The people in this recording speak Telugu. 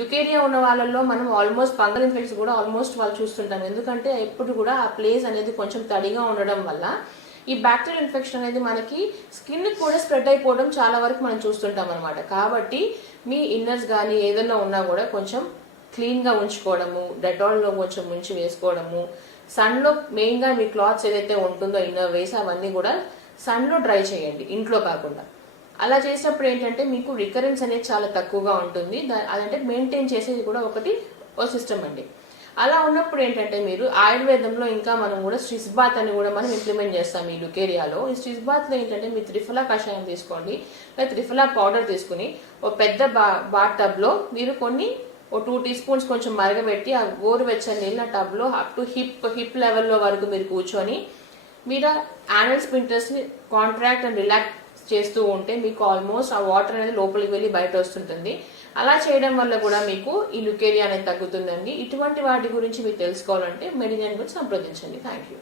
లుకేరియా ఉన్న వాళ్ళల్లో మనం ఆల్మోస్ట్ ఫంగల్ ఇన్ఫెక్షన్స్ కూడా ఆల్మోస్ట్ వాళ్ళు చూస్తుంటాం. ఎందుకంటే ఎప్పుడు కూడా ఆ ప్లేస్ అనేది కొంచెం తడిగా ఉండడం వల్ల ఈ బ్యాక్టీరియల్ ఇన్ఫెక్షన్ అనేది మనకి స్కిన్ కూడా స్ప్రెడ్ అయిపోవడం చాలా వరకు మనం చూస్తుంటాం అనమాట. కాబట్టి మీ ఇన్నర్స్ కానీ ఏదైనా ఉన్నా కూడా కొంచెం క్లీన్గా ఉంచుకోవడము, డెటాల్లో కొంచెం ముంచి వేసుకోవడము, సన్లో మెయిన్గా మీ క్లాత్స్ ఏదైతే ఉంటుందో ఇన్నర్ వేస్ అవన్నీ కూడా సన్లో డ్రై చేయండి, ఇంట్లో కాకుండా. అలా చేసినప్పుడు ఏంటంటే మీకు రికరెన్స్ అనేది చాలా తక్కువగా ఉంటుంది. అదంటే మెయింటైన్ చేసేది కూడా ఓ సిస్టమ్ అండి. అలా ఉన్నప్పుడు ఏంటంటే మీరు ఆయుర్వేదంలో ఇంకా మనం కూడా స్ట్రిస్ బాత్ అని కూడా మనం ఇంప్లిమెంట్ చేస్తాం ఈ లుకేరియాలో. ఈ స్ట్రిస్ బాత్లో ఏంటంటే మీరు త్రిఫలా కషాయం తీసుకోండి, లేదా త్రిఫలా పౌడర్ తీసుకుని ఓ పెద్ద బాత్ టబ్లో మీరు ఓ 2 టీ స్పూన్స్ కొంచెం మరగబెట్టి ఆ గోరువెచ్చని నీళ్ళ టబ్లో అప్ టు హిప్ లెవెల్లో వరకు మీరు కూర్చొని మీరు యానల్ స్పింటర్స్ని కాంట్రాక్ట్ అండ్ రిలాక్స్ చేస్తూ ఉంటే మీకు ఆల్మోస్ట్ ఆ వాటర్ అనేది లోపలికి వెళ్ళి బయట వస్తుంటుంది. అలా చేయడం వల్ల కూడా మీకు ఈ లుకేరియా అనేది తగ్గుతుందండి. ఇటువంటి వాటి గురించి మీరు తెలుసుకోవాలంటే మెడిజైన్ గురించి సంప్రదించండి. Thank you.